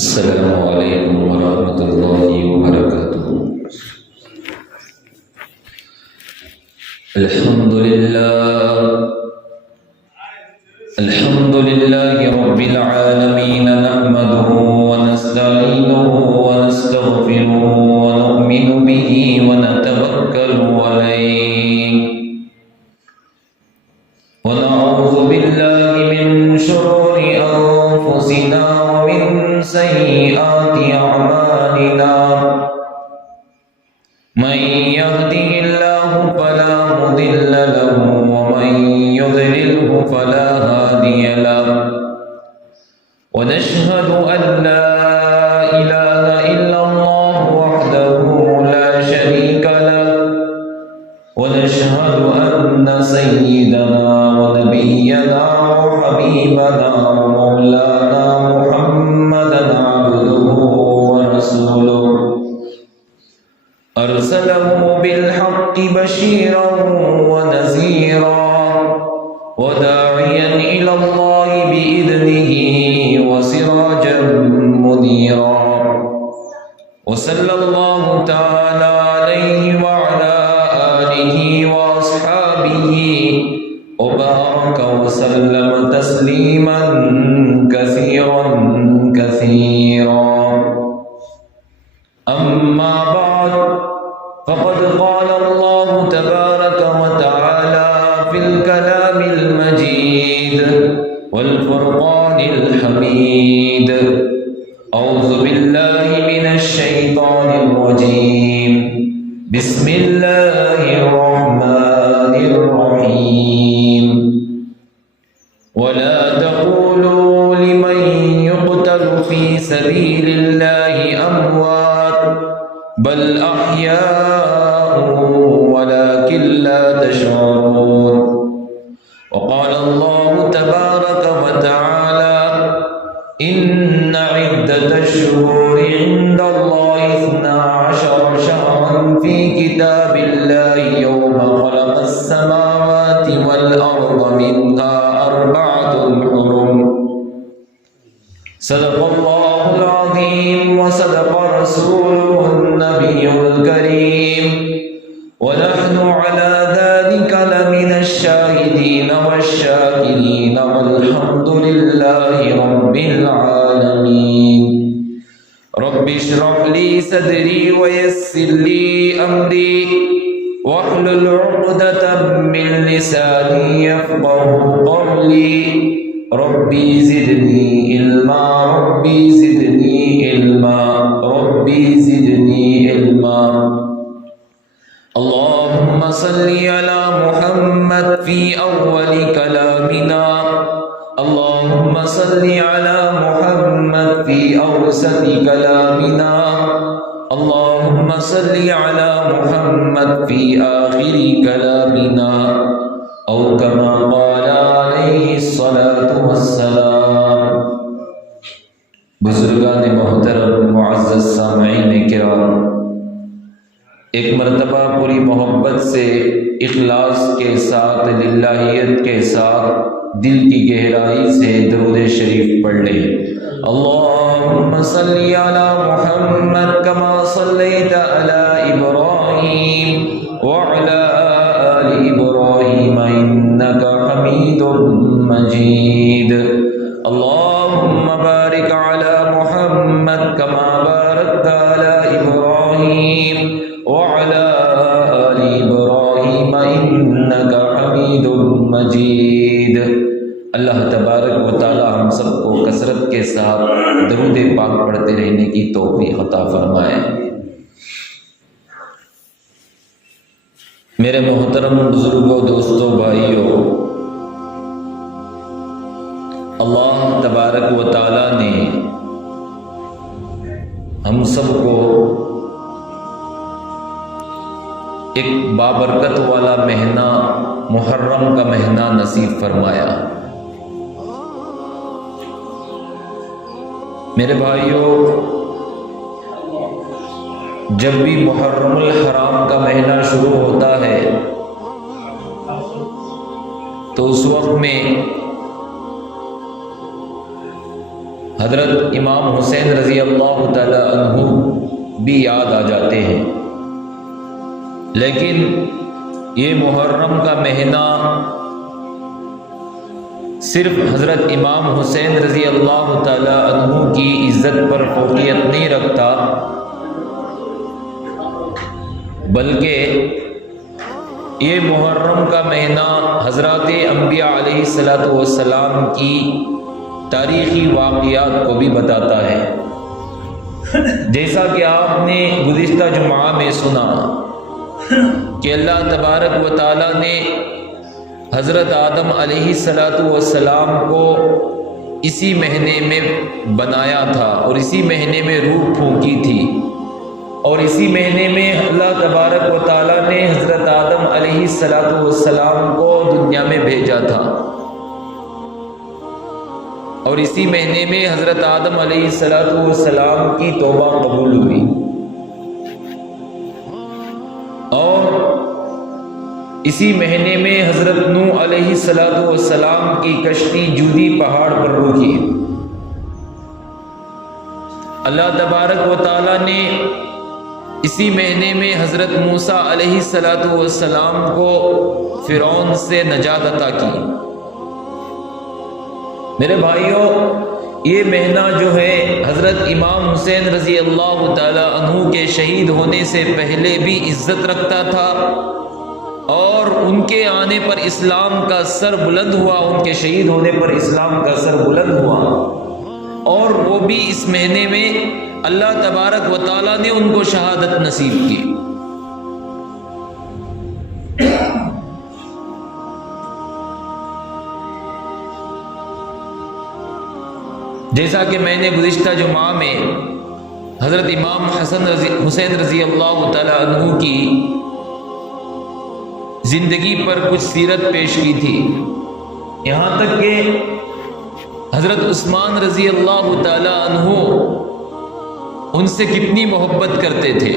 السلام علیکم ورحمۃ اللہ وبرکاتہ۔ الحمد للہ رب العالمین، نحمده ونستعینه ونستغفره ونؤمن به ونتوکل علیہ، ونعوذ باللہ من شرور انفسنا ومن سیئات اعمالنا، من يهده الله فلا مضل له ومن يضلله فلا هادي له، ونشهد أن لا إله إلا الله وحده لا شريك له، ونشهد أن سيدنا ونبينا وحبيبنا ومولانا محمدا عبده ورسوله، أرسله بالحق بشيرا ونذيرا وداعيا إلى الله بإذنه وسراجا منيرا، وصلى الله تعالى عليه وعلى آله وأصحابه وبارك وسلم تسليما كثيرا كثيرا، أما بعد، فقد قال الله تبارك وتعالى في الكلام المجيد والفرقان الحميد، أعوذ بالله من الشيطان الرجيم، بسم الله الرحمن الرحيم، ولا تقولوا لمن يقتل في سبيل الله أموات بل أحياء ولكن لا تشعرون، وقال الله تبارك وتعالى إن عدة الشهور عند الله 12 شهرا في كتاب الله يوم خلق السماوات والأرض منها 4 حرم، صدق الله العظيم وصدق رسوله النبي الكريم، ونحن على ذلك لمن الشاهدين والشاكرين، والحمد لله رب العالمين۔ رب اشرح لي صدري ويسر لي أمري واحلل عقدة من لساني يفقهوا قولي، ربي زدني علما ربي زدني علما ربي زدني علما۔ اللهم صل على محمد في أول كلامنا، اللهم صل على محمد في أوسط كلامنا، اللهم صل على محمد في آخر كلامنا، أو كما قال عليه الصلاة والسلام۔ بزرگان محترم، معزز سامعین کرام، ایک مرتبہ پوری محبت سے، اخلاص کے ساتھ، للہیت کے ساتھ، دل کی گہرائی سے درود شریف پڑھ لیں۔ اللہم صلی علی محمد کما صلیت علی ابراہیم وعلی آل ابراہیم انک حمید مجید، اللہم بارک علی محمد کما بارکت علی ابراہیم وعلى آل إبراهيم إنك حميد مجيد۔ اللہ تبارک و تعالی ہم سب کو کثرت کے ساتھ درود پاک پڑھتے رہنے کی توفیق عطا فرمائے۔ میرے محترم بزرگوں، دوستوں، بھائیوں، اللہ تبارک و تعالی نے ہم سب کو ایک بابرکت والا مہینہ، محرم کا مہینہ نصیب فرمایا۔ میرے بھائیوں، جب بھی محرم الحرام کا مہینہ شروع ہوتا ہے تو اس وقت میں حضرت امام حسین رضی اللہ تعالی عنہ بھی یاد آ جاتے ہیں، لیکن یہ محرم کا مہینہ صرف حضرت امام حسین رضی اللہ تعالی عنہ کی عزت پر فوقیت نہیں رکھتا، بلکہ یہ محرم کا مہینہ حضرات انبیاء علیہ الصلوۃ والسلام کی تاریخی واقعات کو بھی بتاتا ہے۔ جیسا کہ آپ نے گزشتہ جمعہ میں سنا کہ اللہ تبارک و تعالیٰ نے حضرت آدم علیہ السلام کو اسی مہینے میں بنایا تھا اور اسی مہینے میں روح پھونکی تھی، اور اسی مہینے میں اللہ تبارک و تعالیٰ نے حضرت آدم علیہ السلام کو دنیا میں بھیجا تھا، اور اسی مہینے میں حضرت آدم علیہ السلام کی توبہ قبول ہوئی، اور اسی مہینے میں حضرت نوح علیہ السلام کی کشتی جودی پہاڑ پر روکی۔ اللہ تبارک و تعالیٰ نے اسی مہینے میں حضرت موسیٰ علیہ السلام کو فرعون سے نجات عطا کی۔ میرے بھائیوں، یہ مہینہ جو ہے حضرت امام حسین رضی اللہ تعالی عنہ کے شہید ہونے سے پہلے بھی عزت رکھتا تھا، اور ان کے آنے پر اسلام کا سر بلند ہوا، ان کے شہید ہونے پر اسلام کا سر بلند ہوا، اور وہ بھی اس مہینے میں اللہ تبارک و تعالیٰ نے ان کو شہادت نصیب کی۔ جیسا کہ میں نے گزشتہ جمعہ میں حضرت امام حسین رضی اللہ تعالی عنہ کی زندگی پر کچھ سیرت پیش کی تھی، یہاں تک کہ حضرت عثمان رضی اللہ تعالی عنہ ان سے کتنی محبت کرتے تھے۔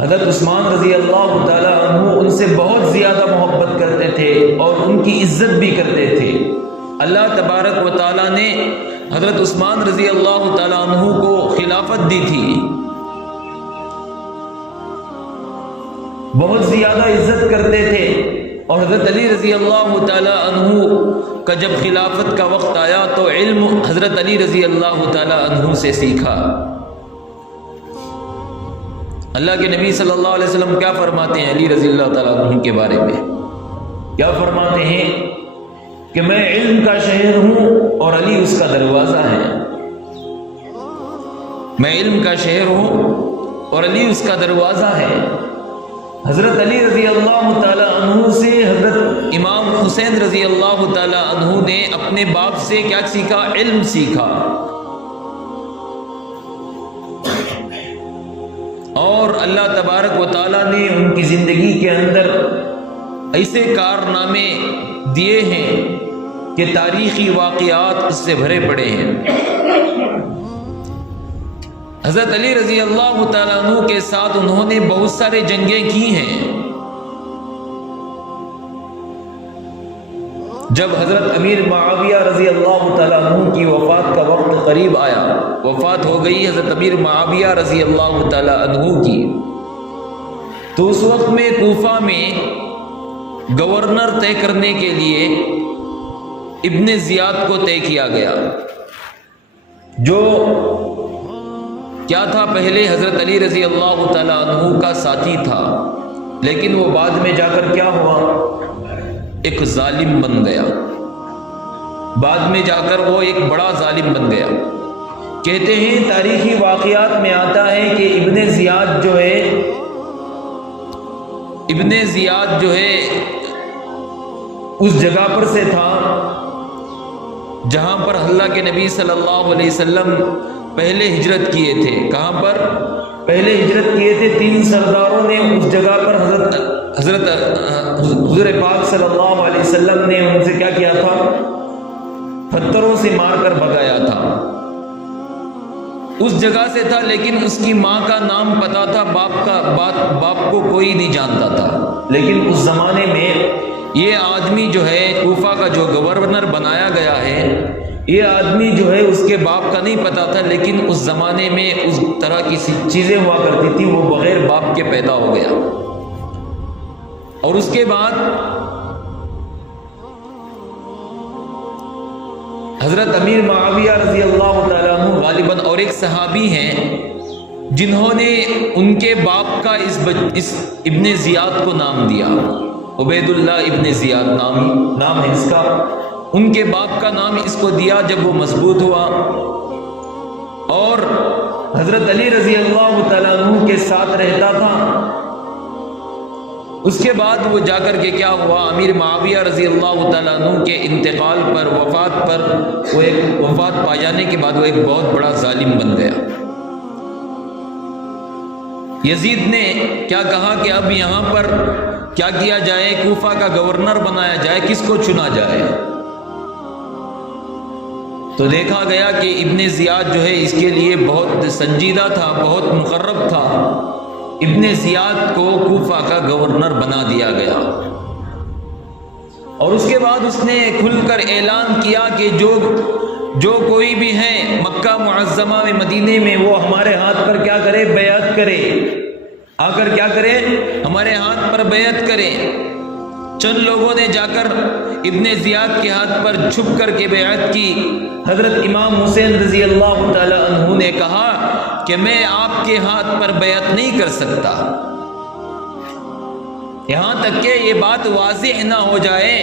حضرت عثمان رضی اللہ تعالی عنہ ان سے بہت زیادہ محبت کرتے تھے اور ان کی عزت بھی کرتے تھے۔ اللہ تبارک و تعالیٰ نے حضرت عثمان رضی اللہ تعالی عنہ کو خلافت دی تھی، بہت زیادہ عزت کرتے تھے، اور حضرت علی رضی اللہ تعالی عنہ کا جب خلافت کا وقت آیا تو علم حضرت علی رضی اللہ تعالی عنہ سے سیکھا۔ اللہ کے نبی صلی اللہ علیہ وسلم کیا فرماتے ہیں علی رضی اللہ تعالیٰ عنہ کے بارے میں؟ کیا فرماتے ہیں کہ میں علم کا شہر ہوں اور علی اس کا دروازہ ہے۔ میں علم کا شہر ہوں اور علی اس کا دروازہ ہے۔ حضرت علی رضی اللہ تعالی عنہ سے حضرت امام حسین رضی اللہ تعالی عنہ نے اپنے باپ سے کیا سیکھا؟ علم سیکھا، اور اللہ تبارک و تعالیٰ نے ان کی زندگی کے اندر ایسے کارنامے دیے ہیں کہ تاریخی واقعات اس سے بھرے پڑے ہیں۔ حضرت علی رضی اللہ تعالیٰ عنہ کے ساتھ انہوں نے بہت سارے جنگیں کی ہیں۔ جب حضرت امیر معاویہ رضی اللہ تعالیٰ عنہ کی وفات کا وقت قریب آیا، وفات ہو گئی حضرت امیر معاویہ رضی اللہ تعالیٰ عنہ کی، تو اس وقت میں کوفہ میں گورنر طے کرنے کے لیے ابن زیاد کو طے کیا گیا، جو کیا تھا؟ پہلے حضرت علی رضی اللہ تعالیٰ عنہ کا ساتھی تھا، لیکن وہ بعد میں جا کر کیا ہوا؟ ایک ظالم بن گیا۔ بعد میں جا کر وہ ایک بڑا ظالم بن گیا۔ کہتے ہیں تاریخی واقعات میں آتا ہے کہ ابن زیاد جو ہے اس جگہ پر سے تھا جہاں پر اللہ کے نبی صلی اللہ علیہ وسلم پہلے ہجرت کیے تھے۔ کہاں پر پہلے ہجرت کیے تھے؟ 3 سرداروں نے اس جگہ پر حضرت حضور پاک صلی اللہ علیہ وسلم نے ان سے کیا کیا تھا؟ پتھروں سے مار کر بھگایا تھا۔ اس جگہ سے تھا، لیکن اس کی ماں کا نام پتا تھا، باپ کو کوئی نہیں جانتا تھا۔ لیکن اس زمانے میں یہ آدمی جو ہے کوفہ کا جو گورنر بنایا گیا ہے، یہ آدمی جو ہے اس کے باپ کا نہیں پتا تھا، لیکن اس زمانے میں اس طرح کی چیزیں ہوا کرتی تھی، وہ بغیر باپ کے پیدا ہو گیا۔ اور اس کے بعد حضرت امیر معاویہ رضی اللہ تعالیٰ عنہ غالباً اور ایک صحابی ہیں جنہوں نے ان کے باپ کا اس ابن زیاد کو نام دیا، عبید اللہ ابن زیاد نام ہے اس کا، ان کے باپ کا نام اس کو دیا جب وہ مضبوط ہوا، اور حضرت علی رضی اللہ تعالیٰ عنہ کے ساتھ رہتا تھا۔ اس کے بعد وہ جا کر کے کیا ہوا، امیر معاویہ رضی اللہ تعالیٰ عنہ کے انتقال پر، وفات پر، وہ ایک وفات پا جانے کے بعد وہ ایک بہت بڑا ظالم بن گیا۔ یزید نے کیا کہا کہ اب یہاں پر کیا کیا جائے، کوفہ کا گورنر بنایا جائے، کس کو چنا جائے؟ تو دیکھا گیا کہ ابن زیاد جو ہے اس کے لیے بہت سنجیدہ تھا، بہت مقرب تھا، ابن زیاد کو کوفہ کا گورنر بنا دیا گیا۔ اور اس کے بعد اس نے کھل کر اعلان کیا کہ جو کوئی بھی ہے مکہ معظمہ میں، مدینے میں، وہ ہمارے ہاتھ پر کیا کرے، بیعت کرے، آ کر کیا کرے، ہمارے ہاتھ پر بیعت کرے۔ چند لوگوں نے جا کر ابن زیاد کے ہاتھ پر چھپ کر کے بیعت کی۔ حضرت امام حسین رضی اللہ تعالی عنہ نے کہا کہ میں آپ کے ہاتھ پر بیعت نہیں کر سکتا، یہاں تک کہ یہ بات واضح نہ ہو جائے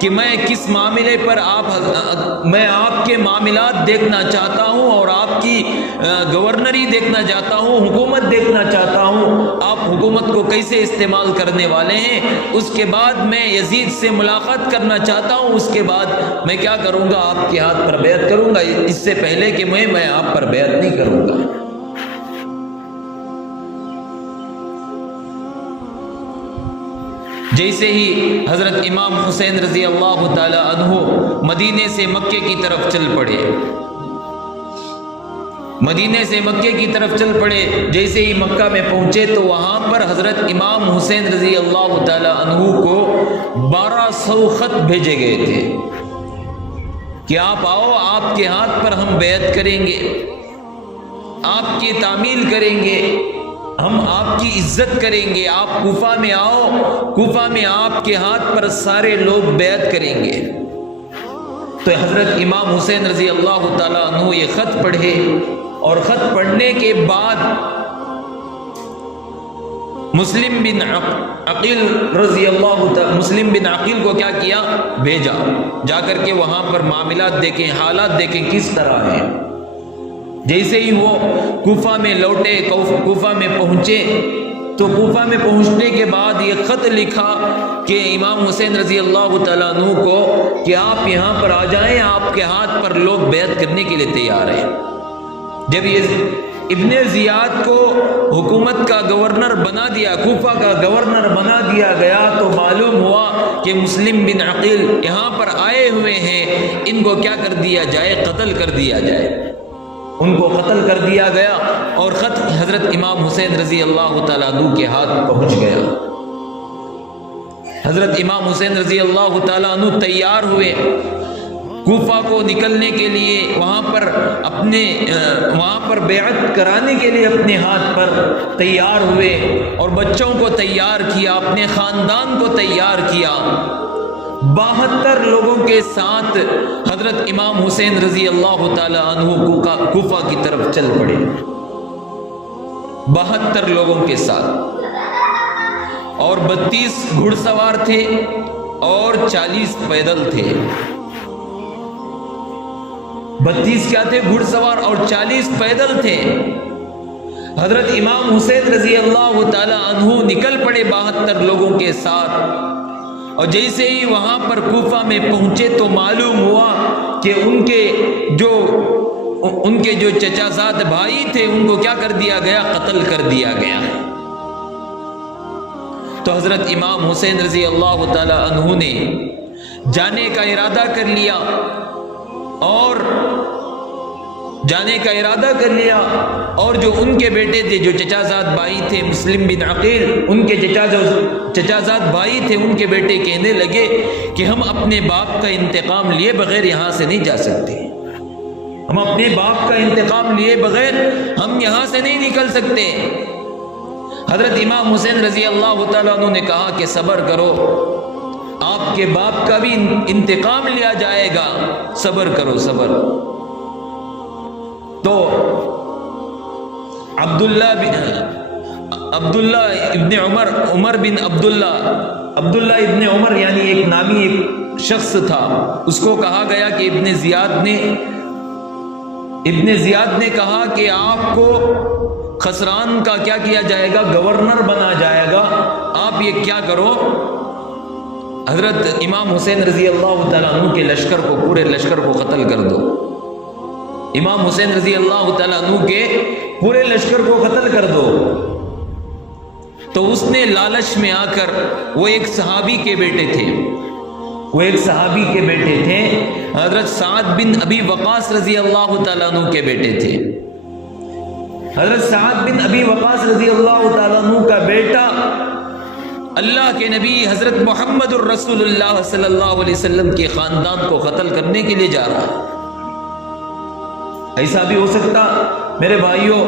کہ میں کس معاملے پر میں آپ کے معاملات دیکھنا چاہتا ہوں اور آپ کی گورنری دیکھنا چاہتا ہوں، حکومت دیکھنا چاہتا ہوں، آپ حکومت کو کیسے استعمال کرنے والے ہیں، اس کے بعد میں یزید سے ملاقات کرنا چاہتا ہوں، اس کے بعد میں کیا کروں گا، آپ کے ہاتھ پر بیعت کروں گا، اس سے پہلے کہ میں آپ پر بیعت نہیں کروں گا۔ جیسے ہی حضرت امام حسین رضی اللہ تعالی عنہ مدینے سے مکے کی طرف چل پڑے، مدینے سے مکے کی طرف چل پڑے، جیسے ہی مکہ میں پہنچے تو وہاں پر حضرت امام حسین رضی اللہ تعالی عنہ کو 1200 خط بھیجے گئے تھے کہ آپ آؤ، آپ کے ہاتھ پر ہم بیعت کریں گے، آپ کی تعمیل کریں گے، ہم آپ کی عزت کریں گے، آپ کوفہ میں آؤ، کوفہ میں آپ کے ہاتھ پر سارے لوگ بیعت کریں گے۔ تو حضرت امام حسین رضی اللہ تعالیٰ عنہ یہ خط پڑھے، اور خط پڑھنے کے بعد مسلم بن عقیل رضی اللہ تعالیٰ، مسلم بن عقیل کو کیا کیا، بھیجا، جا کر کے وہاں پر معاملات دیکھیں، حالات دیکھیں کس طرح ہیں۔ جیسے ہی وہ کوفہ میں لوٹے، کوفہ میں پہنچے، تو کوفہ میں پہنچنے کے بعد یہ خط لکھا کہ امام حسین رضی اللہ تعالیٰ عنہ کو کہ آپ یہاں پر آ جائیں، آپ کے ہاتھ پر لوگ بیعت کرنے کے لیے تیار ہیں۔ جب یہ ابن زیاد کو حکومت کا گورنر بنا دیا، کوفہ کا گورنر بنا دیا گیا، تو معلوم ہوا کہ مسلم بن عقیل یہاں پر آئے ہوئے ہیں، ان کو کیا کر دیا جائے، قتل کر دیا جائے۔ ان کو قتل کر دیا گیا، اور خط حضرت امام حسین رضی اللہ تعالیٰ عنہ کے ہاتھ پہنچ گیا۔ حضرت امام حسین رضی اللہ تعالیٰ عنہ تیار ہوئے کوفہ کو نکلنے کے لیے، وہاں پر بیعت کرانے کے لیے اپنے ہاتھ پر تیار ہوئے، اور بچوں کو تیار کیا، اپنے خاندان کو تیار کیا۔ 72 لوگوں کے ساتھ حضرت امام حسین رضی اللہ تعالی عنہ کوفہ کی طرف چل پڑے، 72 لوگوں کے ساتھ، اور 32 گھڑ سوار تھے اور 40 پیدل تھے۔ 32 کیا تھے، گھڑ سوار، اور 40 پیدل تھے۔ حضرت امام حسین رضی اللہ تعالی عنہ نکل پڑے 72 لوگوں کے ساتھ، اور جیسے ہی وہاں پر کوفہ میں پہنچے تو معلوم ہوا کہ ان کے جو چچا زاد بھائی تھے ان کو کیا کر دیا گیا، قتل کر دیا گیا۔ تو حضرت امام حسین رضی اللہ تعالی عنہ نے جانے کا ارادہ کر لیا، اور جانے کا ارادہ کر لیا، اور جو ان کے بیٹے تھے، جو چچا زاد بھائی تھے مسلم بن عقیل، ان کے چچا زاد بھائی تھے، ان کے بیٹے کہنے لگے کہ ہم اپنے باپ کا انتقام لیے بغیر یہاں سے نہیں جا سکتے، ہم اپنے باپ کا انتقام لیے بغیر ہم یہاں سے نہیں نکل سکتے۔ حضرت امام حسین رضی اللہ تعالیٰ عنہ نے کہا کہ صبر کرو، آپ کے باپ کا بھی انتقام لیا جائے گا، صبر کرو صبر۔ تو عبداللہ ابن عمر بن عبداللہ ابن عمر یعنی ایک نامی ایک شخص تھا، اس کو کہا گیا کہ ابن زیاد نے کہا کہ آپ کو خسران کا کیا کیا جائے گا، گورنر بنا جائے گا، آپ یہ کیا کرو، حضرت امام حسین رضی اللہ تعالیٰ عنہ کے لشکر کو، پورے لشکر کو قتل کر دو، امام حسین رضی اللہ تعالیٰ عنہ کے پورے لشکر کو قتل کر دو۔ تو اس نے لالچ میں آ کر، وہ ایک صحابی کے بیٹے تھے، حضرت سعد بن ابی وقاص رضی اللہ تعالیٰ عنہ کے بیٹے تھے۔ حضرت سعد بن ابی وقاص رضی اللہ تعالیٰ عنہ کا بیٹا اللہ کے نبی حضرت محمد الرسول اللہ صلی اللہ علیہ وسلم کے خاندان کو قتل کرنے کے لیے جا رہا ہے۔ ایسا بھی ہو سکتا میرے بھائیوں،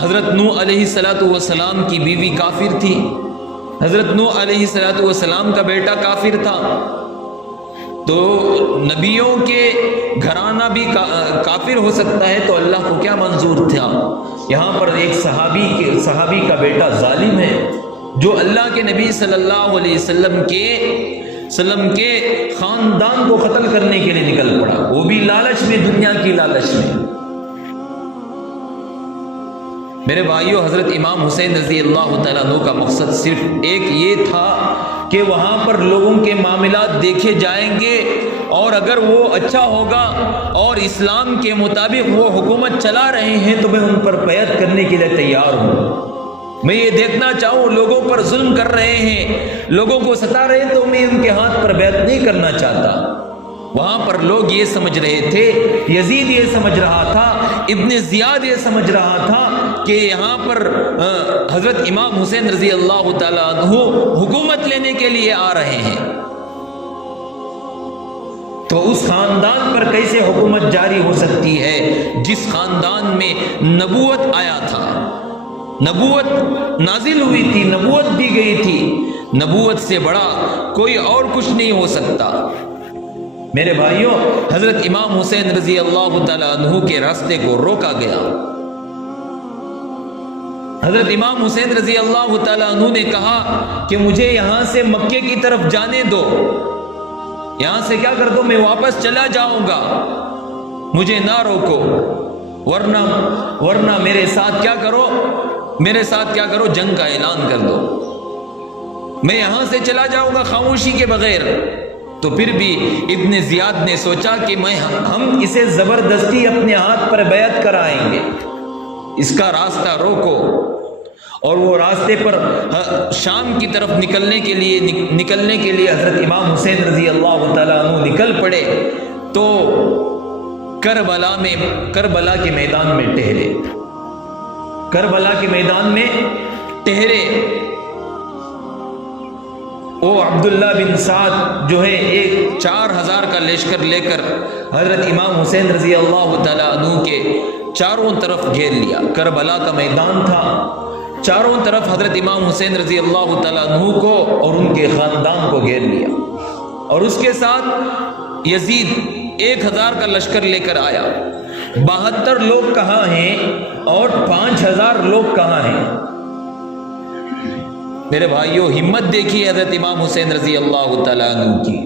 حضرت نوح علیہ السلام کی بیوی کافر تھی، حضرت نوح علیہ السلام کا بیٹا کافر تھا، تو نبیوں کے گھرانہ بھی کافر ہو سکتا ہے، تو اللہ کو کیا منظور تھا؟ یہاں پر ایک صحابی کا بیٹا ظالم ہے، جو اللہ کے نبی صلی اللہ علیہ وسلم کے خاندان کو قتل کرنے کے لیے نکل پڑا، وہ بھی لالچ میں، دنیا کی لالچ میں۔ میرے بھائیوں، حضرت امام حسین رضی اللہ تعالیٰ عنہ کا مقصد صرف ایک یہ تھا کہ وہاں پر لوگوں کے معاملات دیکھے جائیں گے، اور اگر وہ اچھا ہوگا اور اسلام کے مطابق وہ حکومت چلا رہے ہیں تو میں ان پر بیعت کرنے کے لیے تیار ہوں۔ میں یہ دیکھنا چاہوں لوگوں پر ظلم کر رہے ہیں، لوگوں کو ستا رہے ہیں، تو میں ان کے ہاتھ پر بیعت نہیں کرنا چاہتا۔ وہاں پر لوگ یہ سمجھ رہے تھے، یزید یہ سمجھ رہا تھا، ابن زیاد یہ سمجھ رہا تھا کہ یہاں پر حضرت امام حسین رضی اللہ تعالیٰ عنہ حکومت لینے کے لیے آ رہے ہیں، تو اس خاندان پر کیسے حکومت جاری ہو سکتی ہے جس خاندان میں نبوت آیا تھا، نبوت نازل ہوئی تھی، نبوت دی گئی تھی، نبوت سے بڑا کوئی اور کچھ نہیں ہو سکتا۔ میرے بھائیوں، حضرت امام حسین رضی اللہ تعالیٰ عنہ کے راستے کو روکا گیا۔ حضرت امام حسین رضی اللہ تعالیٰ عنہ نے کہا کہ مجھے یہاں سے مکے کی طرف جانے دو، یہاں سے کیا کر دو، میں واپس چلا جاؤں گا، مجھے نہ روکو، ورنہ میرے ساتھ کیا کرو، جنگ کا اعلان کر دو، میں یہاں سے چلا جاؤں گا خاموشی کے بغیر۔ تو پھر بھی ابن زیاد نے سوچا کہ ہم اسے زبردستی اپنے ہاتھ پر بیعت کرائیں گے، اس کا راستہ روکو، اور وہ راستے پر شام کی طرف نکلنے کے لیے حضرت امام حسین رضی اللہ تعالیٰ عنہ نکل پڑے، تو کربلا کے میدان میں ٹھہرے، وہ عبداللہ بن سعد جو ہے ایک 4000 کا لشکر لے کر حضرت امام حسین رضی اللہ تعالیٰ عنہ کے چاروں طرف گھیر لیا۔ کربلا کا میدان تھا، چاروں طرف حضرت امام حسین رضی اللہ تعالیٰ عنہ کو اور ان کے خاندان کو گھیر لیا، اور اس کے ساتھ یزید 1000 کا لشکر لے کر آیا۔ 72 لوگ کہاں ہیں اور 5000 لوگ کہاں ہیں؟ میرے بھائیوں، ہمت دیکھیے حضرت امام حسین رضی اللہ تعالیٰ عنہ کی،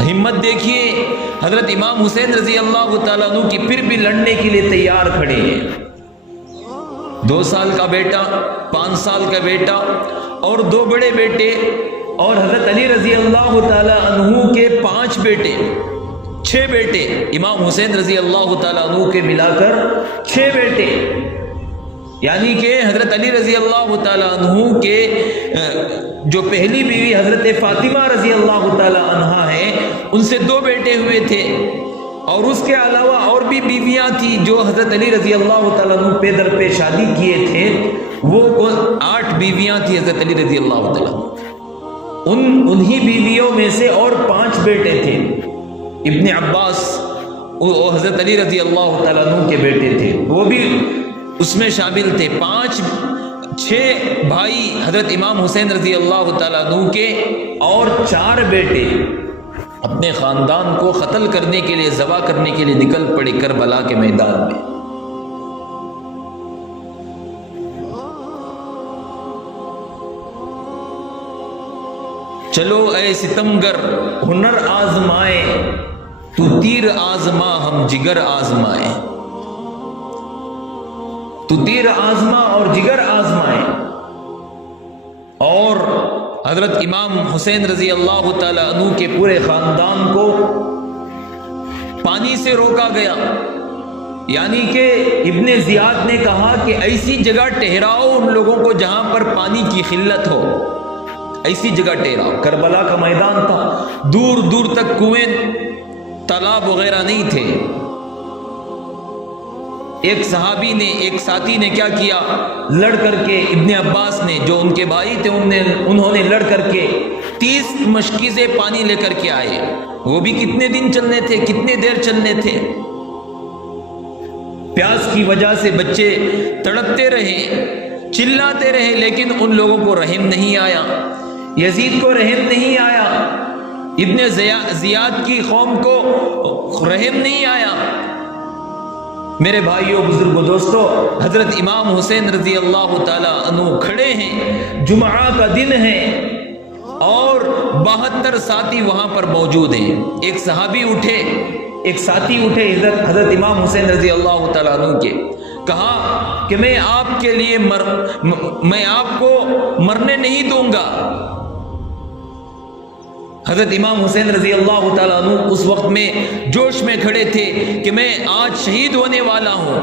ہمت دیکھیے حضرت امام حسین رضی اللہ تعالیٰ عنہ کی، پھر بھی لڑنے کے لیے تیار کھڑے ہیں۔ 2 سال کا بیٹا، 5 سال کا بیٹا اور 2 بڑے بیٹے، اور حضرت علی رضی اللہ تعالیٰ عنہ کے 5 بیٹے، 6 بیٹے، امام حسین رضی اللہ تعالیٰ عنہ کے ملا کر 6 بیٹے، یعنی کہ حضرت علی رضی اللہ تعالیٰ عنہ کے جو پہلی بیوی حضرت فاطمہ رضی اللہ تعالیٰ عنہا ہے، ان سے 2 بیٹے ہوئے تھے، اور اس کے علاوہ اور بھی بیویاں تھیں جو حضرت علی رضی اللہ تعالیٰ عنہ پہ در پہ شادی کیے تھے، وہ 8 بیویاں تھیں حضرت علی رضی اللہ تعالیٰ عنہ۔ انہی بیویوں میں سے اور 5 بیٹے تھے۔ ابن عباس وہ حضرت علی رضی اللہ تعالیٰ عنہ کے بیٹے تھے، وہ بھی اس میں شامل تھے۔ 6 بھائی حضرت امام حسین رضی اللہ تعالیٰ عنہ کے، اور 4 بیٹے اپنے خاندان کو قتل کرنے کے لیے، ذبح کرنے کے لیے نکل پڑے کربلا کے میدان میں۔ چلو اے ستمگر ہنر آزمائے، تو تیر آزما ہم جگر آزمائے، تو تیر آزما اور جگر آزمائے۔ اور حضرت امام حسین رضی اللہ تعالی عنہ کے پورے خاندان کو پانی سے روکا گیا، یعنی کہ ابن زیاد نے کہا کہ ایسی جگہ ٹھہراؤ ان لوگوں کو جہاں پر پانی کی قلت ہو، ایسی جگہ ٹھہراؤ۔ کربلا کا میدان تھا، دور دور تک کنویں، تالاب وغیرہ نہیں تھے۔ ایک صحابی نے، ایک ساتھی نے کیا کیا، لڑ کر کے، ابن عباس نے جو ان کے بھائی تھے انہوں نے لڑ کر کے 30 مشکیزیں پانی لے کر کے آئے۔ وہ بھی کتنے دن چلنے تھے، کتنے دیر چلنے تھے۔ پیاس کی وجہ سے بچے تڑپتے رہے، چلاتے رہے، لیکن ان لوگوں کو رحم نہیں آیا، یزید کو رحم نہیں آیا، ابن زیاد کی قوم کو رحم نہیں آیا۔ میرے بھائیوں، بزرگوں، دوستو، حضرت امام حسین رضی اللہ تعالی عنہ کھڑے ہیں، جمعہ کا دن ہے، اور 72 ساتھی وہاں پر موجود ہیں۔ ایک صحابی اٹھے، ایک ساتھی اٹھے حضرت امام حسین رضی اللہ تعالی عنہ کے، کہا کہ میں آپ کے لیے میں آپ کو مرنے نہیں دوں گا۔ حضرت امام حسین رضی اللہ تعالیٰ عنہ اس وقت میں جوش میں کھڑے تھے کہ میں آج شہید ہونے والا ہوں۔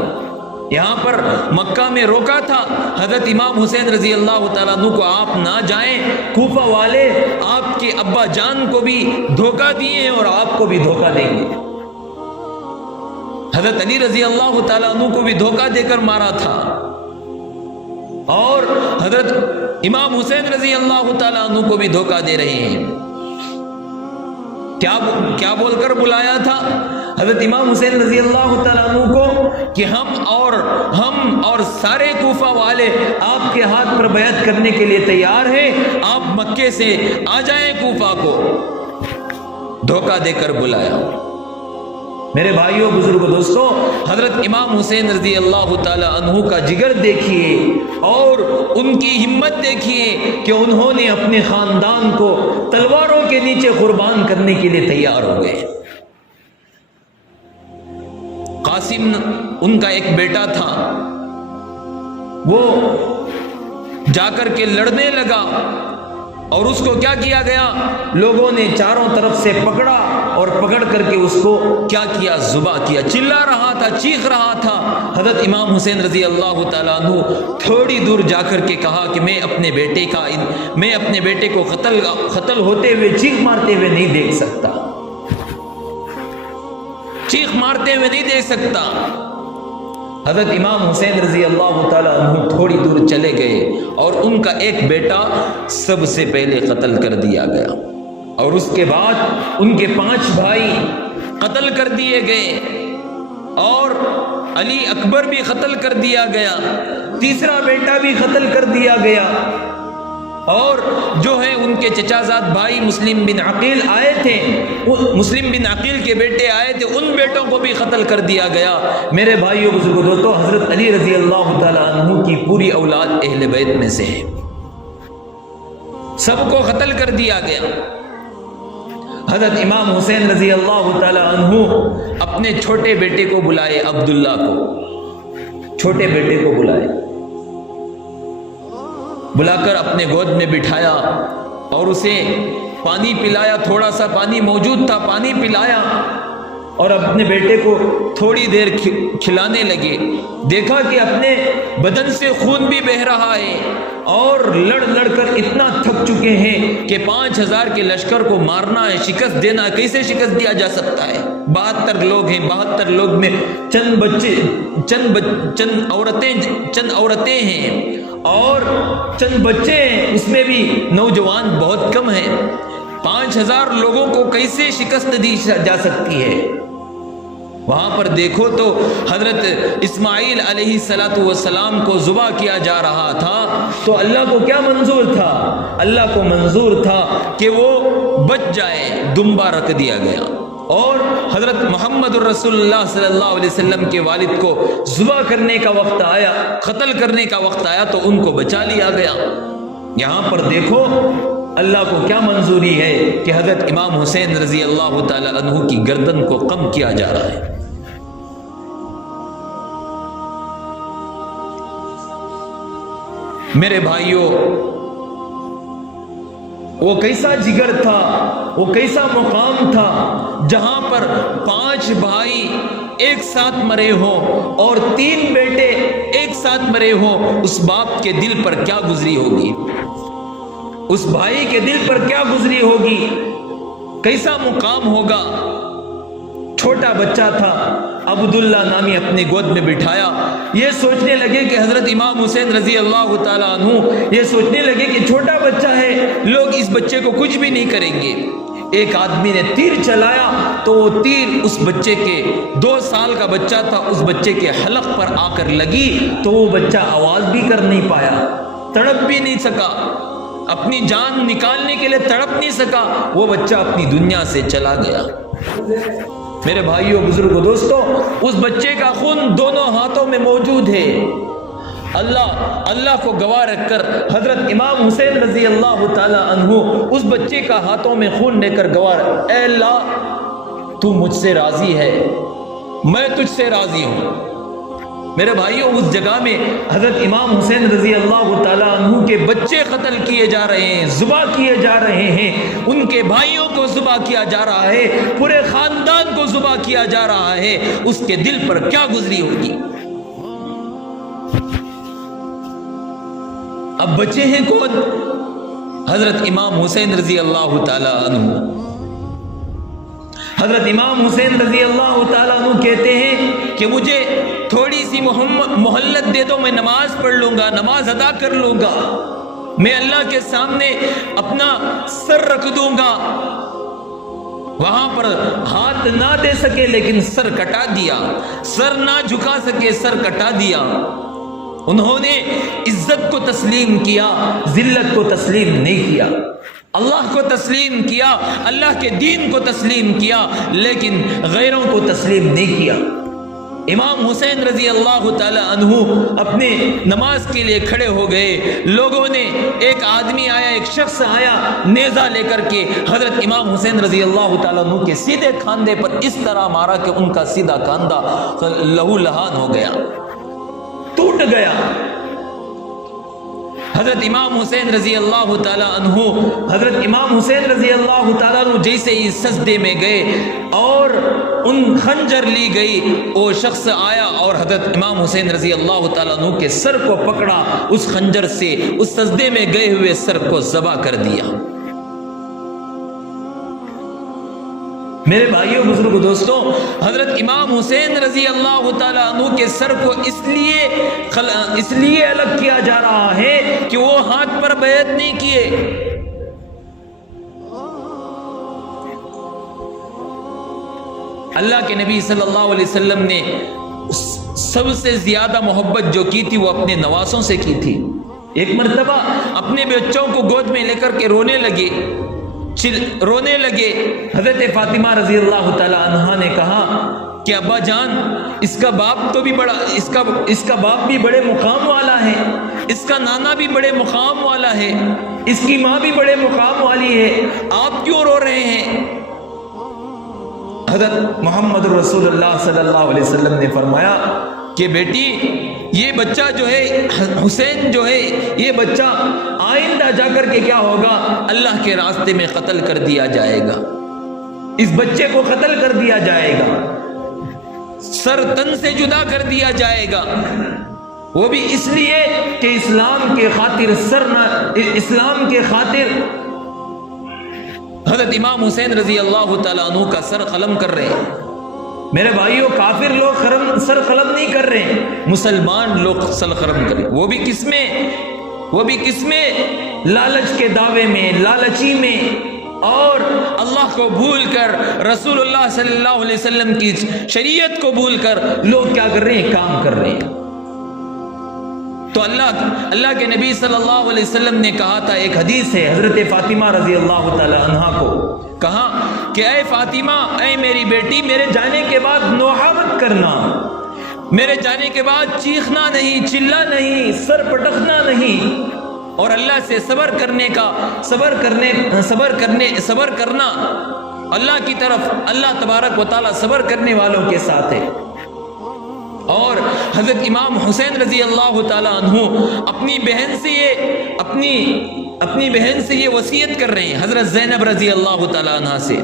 یہاں پر مکہ میں روکا تھا حضرت امام حسین رضی اللہ تعالیٰ عنہ کو، آپ نہ جائیں، کوفہ والے آپ کے ابا جان کو بھی دھوکہ دیے ہیں اور آپ کو بھی دھوکہ دیں گے۔ حضرت علی رضی اللہ تعالیٰ عنہ کو بھی دھوکہ دے کر مارا تھا، اور حضرت امام حسین رضی اللہ تعالیٰ عنہ کو بھی دھوکہ دے رہے ہیں۔ کیا بول کر بلایا تھا حضرت امام حسین رضی اللہ تعالیٰ عنہ کو کہ ہم اور سارے کوفہ والے آپ کے ہاتھ پر بیعت کرنے کے لیے تیار ہیں، آپ مکے سے آ جائیں کوفہ کو۔ دھوکہ دے کر بلایا۔ میرے بھائیوں، بزرگوں، دوستو، حضرت امام حسین رضی اللہ تعالی عنہ کا جگر دیکھیے اور ان کی ہمت دیکھیے کہ انہوں نے اپنے خاندان کو تلواروں کے نیچے قربان کرنے کے لیے تیار ہو گئے۔ قاسم ان کا ایک بیٹا تھا، وہ جا کر کے لڑنے لگا، اور اس کو کیا کیا گیا، لوگوں نے چاروں طرف سے پکڑا اور پکڑ کر کے اس کو کیا کیا، ذبح کیا۔ چلا رہا تھا، چیخ رہا تھا۔ حضرت امام حسین رضی اللہ تعالیٰ عنہ تھوڑی دور جا کر کے کہا کہ میں اپنے بیٹے کو قتل ہوتے ہوئے، چیخ مارتے ہوئے نہیں دیکھ سکتا، چیخ مارتے ہوئے نہیں دیکھ سکتا۔ حضرت امام حسین رضی اللہ تعالیٰ عنہ تھوڑی دور چلے گئے، اور ان کا ایک بیٹا سب سے پہلے قتل کر دیا گیا، اور اس کے بعد ان کے 5 بھائی قتل کر دیے گئے، اور علی اکبر بھی قتل کر دیا گیا، تیسرا بیٹا بھی قتل کر دیا گیا، اور جو ہے ان کے چچا زاد بھائی مسلم بن عقیل آئے تھے، مسلم بن عقیل کے بیٹے آئے تھے، ان بیٹوں کو بھی قتل کر دیا گیا۔ میرے بھائیوں، بزرگوں، دوستو، حضرت علی رضی اللہ تعالی عنہ کی پوری اولاد اہل بیت میں سے ہے، سب کو قتل کر دیا گیا۔ حضرت امام حسین رضی اللہ تعالی عنہ اپنے چھوٹے بیٹے کو بلائے، عبداللہ کو، چھوٹے بیٹے کو بلائے، بلا کر اپنے گود میں بٹھایا اور اسے پانی پلایا، تھوڑا سا پانی موجود تھا، پانی پلایا، اور اپنے بیٹے کو تھوڑی دیر کھلانے لگے، دیکھا کہ اپنے بدن سے خون بھی بہہ رہا ہے اور لڑ لڑ کر اتنا تھک چکے ہیں کہ 5000 کے لشکر کو مارنا ہے، شکست دینا ہے، کیسے شکست دیا جا سکتا ہے؟ 72 لوگ ہیں، 72 لوگ میں چند بچے، چند عورتیں ہیں اور چند بچے ہیں، اس میں بھی نوجوان بہت کم ہیں۔ 5000 لوگوں کو کیسے شکست دی جا سکتی ہے؟ وہاں پر دیکھو تو حضرت اسماعیل علیہ السلام کو ذبح کیا جا رہا تھا، تو اللہ کو کیا منظور تھا؟ اللہ کو منظور تھا کہ وہ بچ جائے، دمبا رکھ دیا گیا، اور حضرت محمد الرسول اللہ صلی اللہ علیہ وسلم کے والد کو ذبح کرنے کا وقت آیا، قتل کرنے کا وقت آیا تو ان کو بچا لیا گیا۔ یہاں پر دیکھو اللہ کو کیا منظوری ہے کہ حضرت امام حسین رضی اللہ تعالی عنہ کی گردن کو قم کیا جا رہا ہے۔ میرے بھائیوں، وہ کیسا جگر تھا، وہ کیسا مقام تھا جہاں پر 5 بھائی ایک ساتھ مرے ہوں اور 3 بیٹے ایک ساتھ مرے ہوں۔ اس باپ کے دل پر کیا گزری ہوگی، اس بھائی کے دل پر کیا گزری ہوگی، کیسا مقام ہوگا۔ چھوٹا بچہ تھا، عبداللہ نامی اپنے گود میں بٹھایا، یہ سوچنے لگے کہ حضرت امام حسین رضی اللہ تعالیٰ عنہ یہ سوچنے لگے کہ چھوٹا بچہ ہے، لوگ اس بچے کو کچھ بھی نہیں کریں گے۔ ایک آدمی نے تیر چلایا تو وہ تیر اس بچے کے 2 سال کا بچہ تھا، اس بچے کے حلق پر آ کر لگی تو وہ بچہ آواز بھی کر نہیں پایا، تڑپ بھی نہیں سکا، اپنی جان نکالنے کے لیے تڑپ نہیں سکا، وہ بچہ اپنی دنیا سے چلا گیا۔ میرے بھائیوں، بزرگوں، دوستوں، اس بچے کا خون دونوں ہاتھوں میں موجود ہے۔ اللہ کو گواہ رکھ کر حضرت امام حسین رضی اللہ تعالی عنہ اس بچے کا ہاتھوں میں خون لے کر گواہ رکھ، اے اللہ تو مجھ سے راضی ہے، میں تجھ سے راضی ہوں۔ میرے بھائیوں، اس جگہ میں حضرت امام حسین رضی اللہ تعالیٰ عنہ کے بچے قتل کیے جا رہے ہیں، ذبح کیے جا رہے ہیں، ان کے بھائیوں کو ذبح کیا جا رہا ہے، پورے خاندان کو ذبح کیا جا رہا ہے، اس کے دل پر کیا گزری ہوگی؟ اب بچے ہیں کون؟ حضرت امام حسین رضی اللہ تعالیٰ عنہ۔ حضرت امام حسین رضی اللہ تعالیٰ عنہ کہتے ہیں کہ مجھے تھوڑی سی مہلت دے دو، میں نماز پڑھ لوں گا، نماز ادا کر لوں گا، میں اللہ کے سامنے اپنا سر رکھ دوں گا۔ وہاں پر ہاتھ نہ دے سکے لیکن سر کٹا دیا، سر نہ جھکا سکے سر کٹا دیا۔ انہوں نے عزت کو تسلیم کیا، ذلت کو تسلیم نہیں کیا، اللہ کو تسلیم کیا، اللہ کے دین کو تسلیم کیا، لیکن غیروں کو تسلیم نہیں کیا۔ امام حسین رضی اللہ تعالی عنہ اپنے نماز کے لیے کھڑے ہو گئے، لوگوں نے، ایک آدمی آیا، ایک شخص آیا نیزہ لے کر کے حضرت امام حسین رضی اللہ تعالیٰ عنہ کے سیدھے کاندھے پر اس طرح مارا کہ ان کا سیدھا کاندھا لہو لہان ہو گیا، ٹوٹ گیا۔ حضرت امام حسین رضی اللہ تعالیٰ عنہ، حضرت امام حسین رضی اللہ تعالیٰ عنہ جیسے ہی سجدے میں گئے اور ان خنجر لی گئی، وہ شخص آیا اور حضرت امام حسین رضی اللہ تعالیٰ عنہ کے سر کو پکڑا، اس خنجر سے اس سجدے میں گئے ہوئے سر کو ذبح کر دیا۔ میرے بھائیوں، بزرگوں، دوستوں، حضرت امام حسین رضی اللہ تعالیٰ عنہ کے سر کو اس لیے الگ کیا جا رہا ہے کہ وہ ہاتھ پر بیعت نہیں کیے۔ اللہ کے نبی صلی اللہ علیہ وسلم نے سب سے زیادہ محبت جو کی تھی وہ اپنے نواسوں سے کی تھی۔ ایک مرتبہ اپنے بچوں کو گود میں لے کر کے رونے لگے، حضرت فاطمہ رضی اللہ تعالی عنہا نے کہا کہ ابا جان، اس کا باپ تو بھی بڑا، اس کا باپ بھی بڑے مقام والا ہے، اس کا نانا بھی بڑے مقام والا ہے، اس کی ماں بھی بڑے مقام والی ہے، آپ کیوں رو رہے ہیں؟ حضرت محمد رسول اللہ صلی اللہ علیہ وسلم نے فرمایا کہ بیٹی، یہ بچہ جو ہے، حسین جو ہے، یہ بچہ آئندہ جا کر کے کیا ہوگا؟ اللہ کے راستے میں قتل کر دیا جائے گا۔ اس بچے کو قتل کر دیا جائے گا، سر تن سے جدا کر دیا جائے گا، وہ بھی اس لیے کہ اسلام کے خاطر اسلام کے خاطر حضرت امام حسین رضی اللہ تعالیٰ عنہ کا سر قلم کر رہے ہیں۔ میرے بھائیوں، کافر لوگ سر قلم نہیں کر رہے ہیں، مسلمان لوگ سر قلم کر رہے ہیں، وہ بھی کس میں لالچ کے دعوے میں، لالچی میں، اور اللہ کو بھول کر، رسول اللہ صلی اللہ علیہ وسلم کی شریعت کو بھول کر لوگ کیا کر رہے ہیں؟ کام کر رہے ہیں۔ تو اللہ کے نبی صلی اللہ علیہ وسلم نے کہا تھا، ایک حدیث ہے، حضرت فاطمہ رضی اللہ تعالی عنہا کو کہا کہ اے فاطمہ، اے میری بیٹی، میرے جانے کے بعد نوحہ مت کرنا، میرے جانے کے بعد چیخنا نہیں، چلا نہیں، سر پٹکنا نہیں، اور اللہ سے صبر کرنا اللہ کی طرف، اللہ تبارک و تعالی صبر کرنے والوں کے ساتھ ہے۔ اور حضرت امام حسین رضی اللہ تعالی عنہ اپنی بہن سے یہ وصیت کر رہے ہیں، حضرت زینب رضی اللہ تعالی عنہ سے،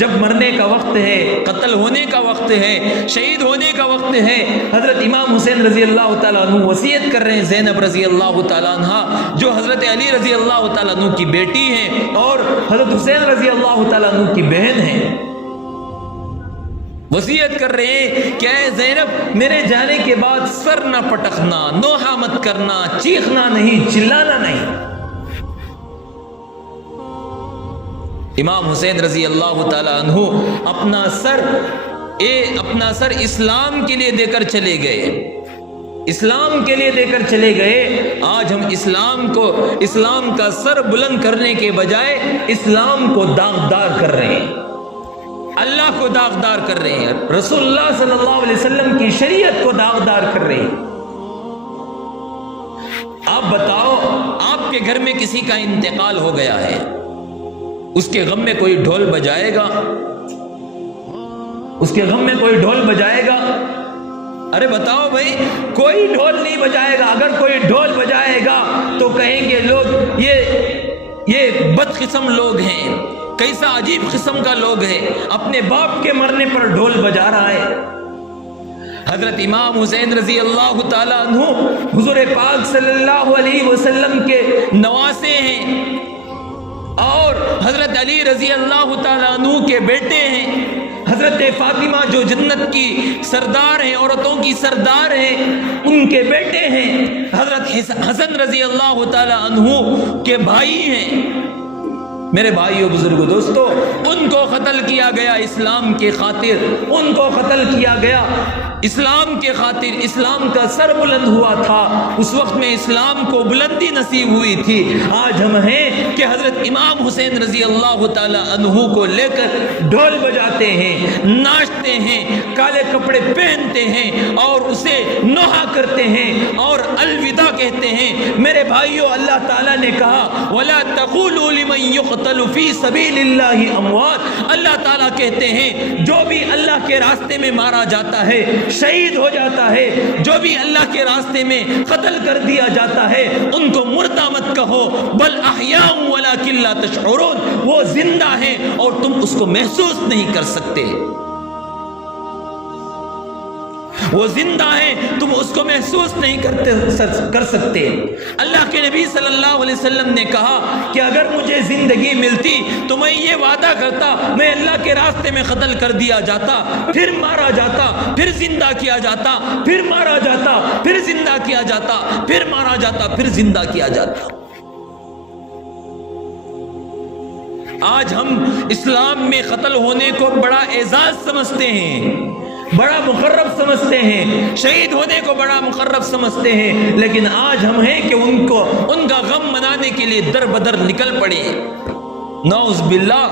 جب مرنے کا وقت ہے، قتل ہونے کا وقت ہے، شہید ہونے کا وقت ہے، حضرت امام حسین رضی اللہ تعالی عنہ وصیت کر رہے ہیں زینب رضی اللہ تعالی عنہ، جو حضرت علی رضی اللہ تعالی عنہ کی بیٹی ہیں اور حضرت حسین رضی اللہ تعالی عنہ کی بہن ہیں، وصیت کر رہے ہیں کہ اے زینب، میرے جانے کے بعد سر نہ پٹکنا، نوحہ مت کرنا، چیخنا نہیں، چلانا نہیں۔ امام حسین رضی اللہ تعالی عنہ اپنا سر اسلام کے لیے دے کر چلے گئے، آج ہم اسلام کا سر بلند کرنے کے بجائے اسلام کو داغدار کر رہے ہیں، اللہ کو داغدار کر رہے ہیں، رسول اللہ صلی اللہ علیہ وسلم کی شریعت کو داغدار کر رہے ہیں۔ آپ بتاؤ، آپ کے گھر میں کسی کا انتقال ہو گیا ہے، اس کے غم میں کوئی ڈھول بجائے گا؟ ارے بتاؤ بھائی، کوئی ڈھول نہیں بجائے گا۔ اگر کوئی ڈھول بجائے گا تو کہیں گے لوگ یہ بد قسم لوگ ہیں، کیسا عجیب قسم کا لوگ ہے، اپنے باپ کے مرنے پر ڈھول بجا رہا ہے۔ حضرت امام حسین رضی اللہ تعالی عنہ حضور پاک صلی اللہ علیہ وسلم کے نواسے ہیں، اور حضرت علی رضی اللہ تعالی عنہ کے بیٹے ہیں، حضرت فاطمہ جو جنت کی سردار ہیں، عورتوں کی سردار ہیں، ان کے بیٹے ہیں، حضرت حسن رضی اللہ تعالی عنہ کے بھائی ہیں۔ میرے بھائیو، بزرگو، دوستو، ان کو قتل کیا گیا اسلام کے خاطر، ان کو قتل کیا گیا اسلام کے خاطر۔ اسلام کا سر بلند ہوا تھا، اس وقت میں اسلام کو بلندی نصیب ہوئی تھی۔ آج ہم ہیں کہ حضرت امام حسین رضی اللہ تعالی عنہ کو لے کر ڈھول بجاتے ہیں، ناچتے ہیں، کالے کپڑے پہنتے ہیں اور اسے نوحہ کرتے ہیں اور الوداع کہتے ہیں۔ میرے بھائیو، اللہ تعالیٰ نے کہا وَلَا تَقُولُوا لِمَنْ يُقْتَلُ فِي سَبِيلِ اللَّهِ أَمْوَاتٌ، اللہ تعالیٰ کہتے ہیں جو بھی اللہ کے راستے میں مارا جاتا ہے، شہید ہو جاتا ہے، جو بھی اللہ کے راستے میں قتل کر دیا جاتا ہے، ان کو مردہ مت کہو، بل احیاء ولکن لا تشعرون، وہ زندہ ہیں اور تم اس کو محسوس نہیں کر سکتے، وہ زندہ ہیں، تم اس کو محسوس نہیں کر سکتے۔ اللہ کے نبی صلی اللہ علیہ وسلم نے کہا کہ اگر مجھے زندگی ملتی تو میں یہ وعدہ کرتا، میں اللہ کے راستے میں قتل کر دیا جاتا، پھر مارا جاتا، پھر زندہ کیا جاتا، پھر مارا جاتا، پھر زندہ کیا جاتا، پھر مارا جاتا، پھر زندہ کیا جاتا۔ آج ہم اسلام میں قتل ہونے کو بڑا اعزاز سمجھتے ہیں، بڑا مقرب سمجھتے ہیں، شہید ہونے کو بڑا مقرب سمجھتے ہیں، لیکن آج ہم ہیں کہ ان کا غم منانے کے لیے در بدر نکل پڑے۔ نعوذ باللہ،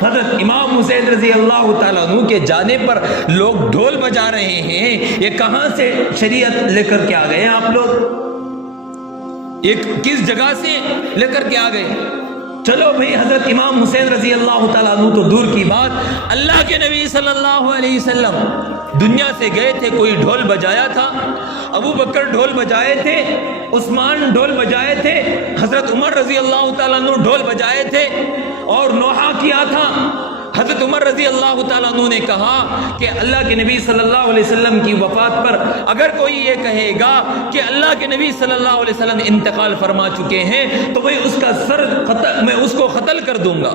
حضرت امام حسین رضی اللہ تعالیٰ عنہ کے جانے پر لوگ ڈھول بجا رہے ہیں، یہ کہاں سے شریعت لے کر کے آ گئے آپ لوگ؟ یہ کس جگہ سے لے کر کے آ گئے؟ چلو بھئی، حضرت امام حسین رضی اللہ تعالیٰ عنہ تو دور کی بات، اللہ کے نبی صلی اللہ علیہ وسلم دنیا سے گئے تھے، کوئی ڈھول بجایا تھا؟ ابو بکر ڈھول بجائے تھے، عثمان ڈھول بجائے تھے، حضرت عمر رضی اللہ تعالیٰ عنہ ڈھول بجائے تھے اور نوحہ کیا تھا۔ حضرت عمر رضی اللہ تعالیٰ عنہ نے کہا کہ اللہ کے نبی صلی اللہ علیہ وسلم کی وفات پر اگر کوئی یہ کہے گا کہ اللہ کے نبی صلی اللہ علیہ وسلم انتقال فرما چکے ہیں تو میں اس کا سر میں اس کو قتل کر دوں گا۔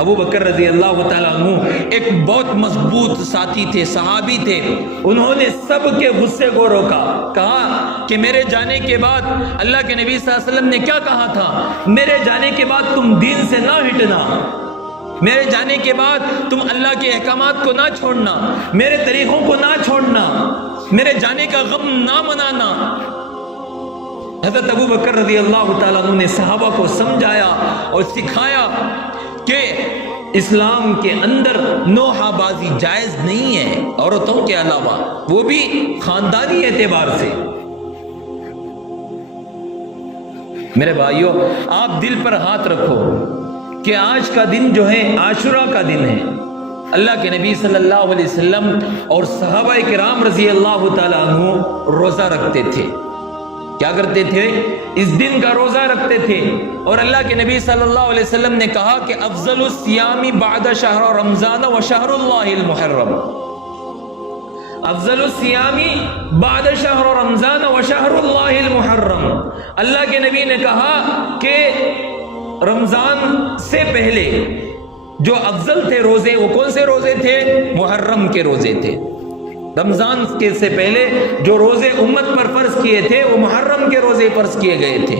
ابو بکر رضی اللہ تعالیٰ عنہ ایک بہت مضبوط ساتھی تھے، صحابی تھے، انہوں نے سب کے غصے کو روکا، کہا کہ میرے جانے کے بعد اللہ کے نبی صلی اللہ علیہ وسلم نے کیا کہا تھا، میرے جانے کے بعد تم دین سے نہ ہٹنا، میرے جانے کے بعد تم اللہ کے احکامات کو نہ چھوڑنا، میرے طریقوں کو نہ چھوڑنا، میرے جانے کا غم نہ منانا۔ حضرت ابو بکر رضی اللہ تعالیٰ عنہ نے صحابہ کو سمجھایا اور سکھایا کہ اسلام کے اندر نوحہ بازی جائز نہیں ہے، عورتوں کے علاوہ، وہ بھی خاندانی اعتبار سے۔ میرے بھائیوں، آپ دل پر ہاتھ رکھو کہ آج کا دن جو ہے عاشورہ کا دن ہے۔ اللہ کے نبی صلی اللہ علیہ وسلم اور صحابہ کرام رضی اللہ تعالیٰ عنہ روزہ رکھتے تھے۔ کیا کرتے تھے؟ اس دن کا روزہ رکھتے تھے، اور اللہ کے نبی صلی اللہ علیہ وسلم نے کہا کہ افضل الصیام بعد شہر رمضان و شہر اللہ المحرم، افضل الصیام بعد شہر رمضان و شہر اللہ المحرم۔ اللہ کے نبی نے کہا کہ رمضان سے پہلے جو افضل تھے روزے، وہ کون سے روزے تھے؟ محرم کے روزے تھے۔ رمضان کے سے پہلے جو روزے امت پر فرض کیے تھے وہ محرم کے روزے فرض کیے گئے تھے۔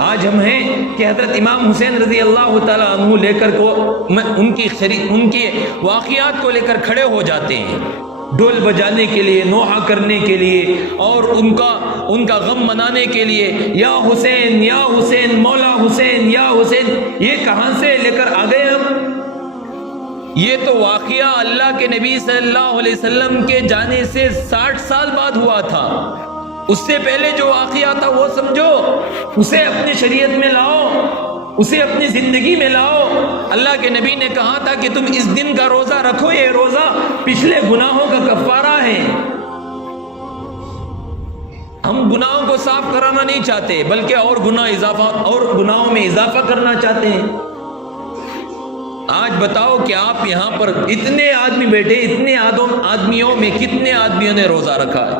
آج ہم ہیں کہ حضرت امام حسین رضی اللہ تعالیٰ عنہ لے کر کو ان کی واقعات کو لے کر کھڑے ہو جاتے ہیں، ڈول بجانے کے لیے، نوحہ کرنے کے لیے، اور ان کا غم منانے کے لیے، یا حسین یا حسین، مولا حسین یا حسین۔ یہ کہاں سے لے کر آ گئے ہم؟ یہ تو واقعہ اللہ کے نبی صلی اللہ علیہ وسلم کے جانے سے 60 سال بعد ہوا تھا۔ اس سے پہلے جو واقعہ تھا وہ سمجھو، اسے اپنی شریعت میں لاؤ، اسے اپنی زندگی میں لاؤ۔ اللہ کے نبی نے کہا تھا کہ تم اس دن کا روزہ رکھو، یہ روزہ پچھلے گناہوں کا کفارہ ہے۔ ہم گناہوں کو صاف کرانا نہیں چاہتے، بلکہ اور گناہوں میں اضافہ کرنا چاہتے ہیں۔ آج بتاؤ کہ آپ یہاں پر اتنے آدمی بیٹھے، اتنے آدمیوں میں کتنے آدمیوں نے روزہ رکھا ہے؟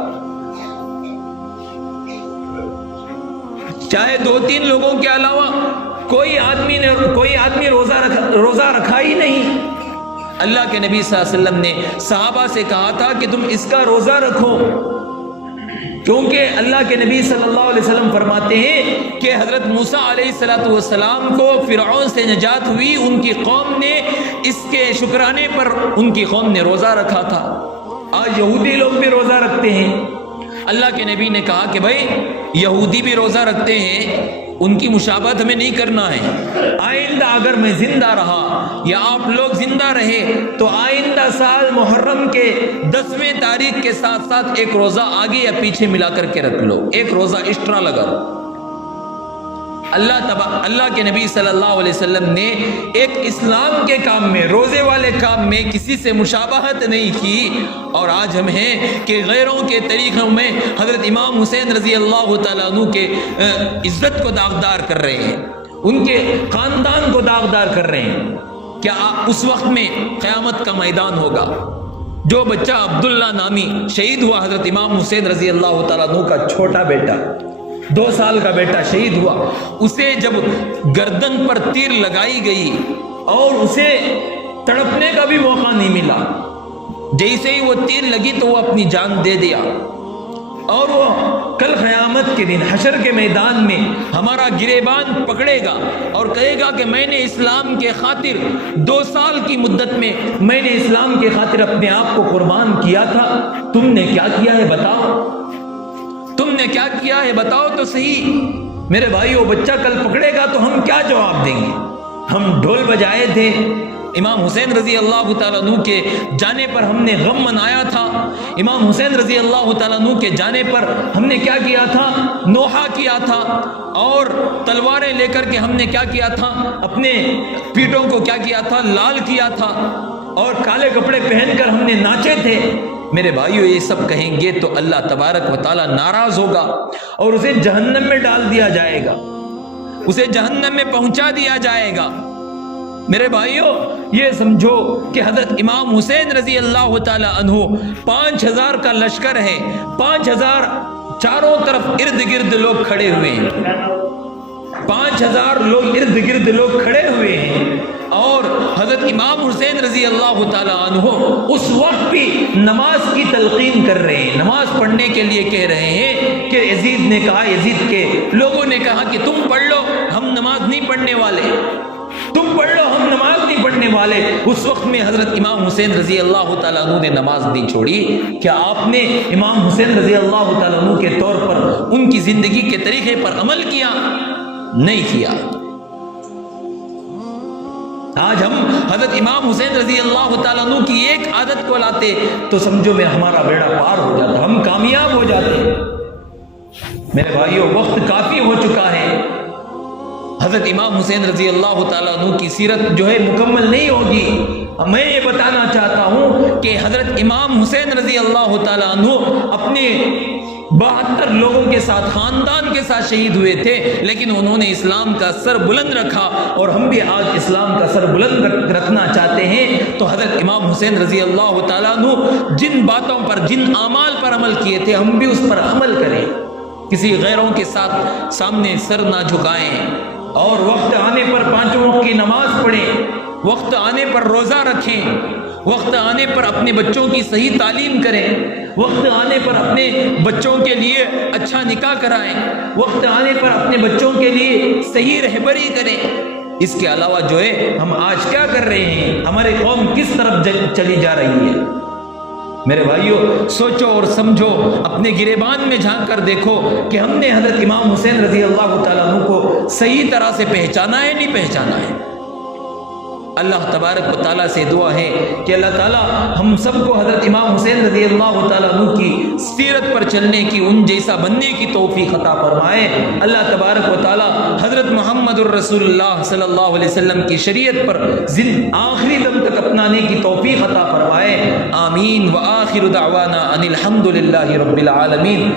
چاہے 2-3 لوگوں کے علاوہ کوئی آدمی روزہ رکھا ہی نہیں۔ اللہ کے نبی صلی اللہ علیہ وسلم نے صحابہ سے کہا تھا کہ تم اس کا روزہ رکھو، کیونکہ اللہ کے نبی صلی اللہ علیہ وسلم فرماتے ہیں کہ حضرت موسیٰ علیہ السلام کو فرعون سے نجات ہوئی، ان کی قوم نے اس کے شکرانے پر ان کی قوم نے روزہ رکھا تھا۔ آج یہودی لوگ بھی روزہ رکھتے ہیں۔ اللہ کے نبی نے کہا کہ بھائی یہودی بھی روزہ رکھتے ہیں، ان کی مشابہت ہمیں نہیں کرنا ہے۔ آئندہ اگر میں زندہ رہا یا آپ لوگ زندہ رہے تو آئندہ سال محرم کے 10ویں تاریخ کے ساتھ ساتھ ایک روزہ آگے یا پیچھے ملا کر کے رکھ لو، ایک روزہ ایکسٹرا لگا لو۔ اللہ کے نبی صلی اللہ علیہ وسلم نے ایک اسلام کے کام میں، روزے والے کام میں کسی سے مشابہت نہیں کی، اور آج ہم ہیں کہ غیروں کے طریقوں میں حضرت امام حسین رضی اللہ تعالیٰ عنہ کے عزت کو داغدار کر رہے ہیں، ان کے خاندان کو داغدار کر رہے ہیں۔ کیا اس وقت میں قیامت کا میدان ہوگا؟ جو بچہ عبداللہ نامی شہید ہوا، حضرت امام حسین رضی اللہ تعالیٰ عنہ کا چھوٹا بیٹا، 2 سال کا بیٹا شہید ہوا، اسے جب گردن پر تیر لگائی گئی اور اسے تڑپنے کا بھی موقع نہیں ملا، جیسے ہی وہ تیر لگی تو وہ اپنی جان دے دیا، اور وہ کل قیامت کے دن حشر کے میدان میں ہمارا گریبان پکڑے گا اور کہے گا کہ میں نے اسلام کے خاطر 2 سال کی مدت میں میں نے اسلام کے خاطر اپنے آپ کو قربان کیا تھا، تم نے کیا کیا ہے بتاؤ، تم نے کیا کیا ہے بتاؤ تو صحیح۔ میرے بھائیو، بچہ کل پکڑے گا تو ہم کیا جواب دیں گے؟ ہم ڈھول بجائے تھے، امام حسین رضی اللہ تعالیٰ عنہ کے جانے پر ہم نے غم منایا تھا، امام حسین رضی اللہ تعالیٰ عنہ کے جانے پر ہم نے کیا کیا تھا؟ نوحہ کیا تھا، اور تلواریں لے کر کے ہم نے کیا کیا تھا؟ اپنے پیٹوں کو کیا کیا تھا؟ لال کیا تھا، اور کالے کپڑے پہن کر ہم نے ناچے تھے۔ میرے بھائیو، یہ سب کہیں گے تو اللہ تبارک و تعالیٰ ناراض ہوگا اور اسے جہنم میں ڈال دیا جائے گا، اسے جہنم میں پہنچا دیا جائے گا۔ میرے بھائیوں یہ سمجھو کہ حضرت امام حسین رضی اللہ تعالی عنہ 5000 کا لشکر ہے، 5000 چاروں طرف ارد گرد لوگ کھڑے ہوئے ہیں، 5000 لوگ ارد گرد لوگ کھڑے ہوئے ہیں، اور حضرت امام حسین رضی اللہ تعالی عنہ اس وقت بھی نماز کی تلقین کر رہے ہیں، نماز پڑھنے کے لیے کہہ رہے ہیں کہ یزید نے کہا، یزید کے لوگوں نے کہا کہ تم پڑھ لو، ہم نماز نہیں پڑھنے والے، تم پڑھ لو، ہم نماز نہیں پڑھنے والے۔ اس وقت میں حضرت امام حسین رضی اللہ تعالیٰ عنہ نے نماز نہیں چھوڑی۔ کیا آپ نے امام حسین رضی اللہ تعالیٰ عنہ کے طور پر ان کی زندگی کے طریقے پر عمل کیا؟ نہیں کیا۔ آج ہم حضرت امام حسین رضی اللہ تعالیٰ عنہ کی ایک عادت کو لاتے تو سمجھو میں ہمارا بیڑا پار ہو جاتا، ہم کامیاب ہو جاتے۔ میرے بھائیوں وقت کافی ہو چکا ہے، حضرت امام حسین رضی اللہ تعالیٰ عنہ کی سیرت جو ہے مکمل نہیں ہوگی۔ میں یہ بتانا چاہتا ہوں کہ حضرت امام حسین رضی اللہ تعالیٰ عنہ اپنے 72 لوگوں کے ساتھ، خاندان کے ساتھ شہید ہوئے تھے، لیکن انہوں نے اسلام کا سر بلند رکھا، اور ہم بھی آج اسلام کا سر بلند رکھنا چاہتے ہیں۔ تو حضرت امام حسین رضی اللہ تعالیٰ عنہ جن باتوں پر، جن اعمال پر عمل کیے تھے، ہم بھی اس پر عمل کریں، کسی غیروں کے ساتھ سامنے سر نہ جھکائیں، اور وقت آنے پر 5 وقت کی نماز پڑھیں، وقت آنے پر روزہ رکھیں، وقت آنے پر اپنے بچوں کی صحیح تعلیم کریں، وقت آنے پر اپنے بچوں کے لیے اچھا نکاح کرائیں، وقت آنے پر اپنے بچوں کے لیے صحیح رہبری کریں۔ اس کے علاوہ جو ہے ہم آج کیا کر رہے ہیں، ہماری قوم کس طرف چلی جا رہی ہے؟ میرے بھائیوں سوچو اور سمجھو، اپنے گریبان میں جھانک کر دیکھو کہ ہم نے حضرت امام حسین رضی اللہ تعالیٰ عنہ کو صحیح طرح سے پہچانا ہے، نہیں پہچانا ہے؟ اللہ تبارک و تعالیٰ سے دعا ہے کہ اللہ تعالیٰ ہم سب کو حضرت امام حسین رضی اللہ تعالیٰ عنہ کی سیرت پر چلنے کی، ان جیسا بننے کی توفیق عطا فرمائے۔ اللہ تبارک و تعالیٰ حضرت محمد الرسول اللہ صلی اللہ علیہ وسلم کی شریعت پر آخری دم تک اپنانے کی توفیق عطا فرمائے۔ آمین۔ وآخر دعوانا ان الحمد للہ رب العالمین۔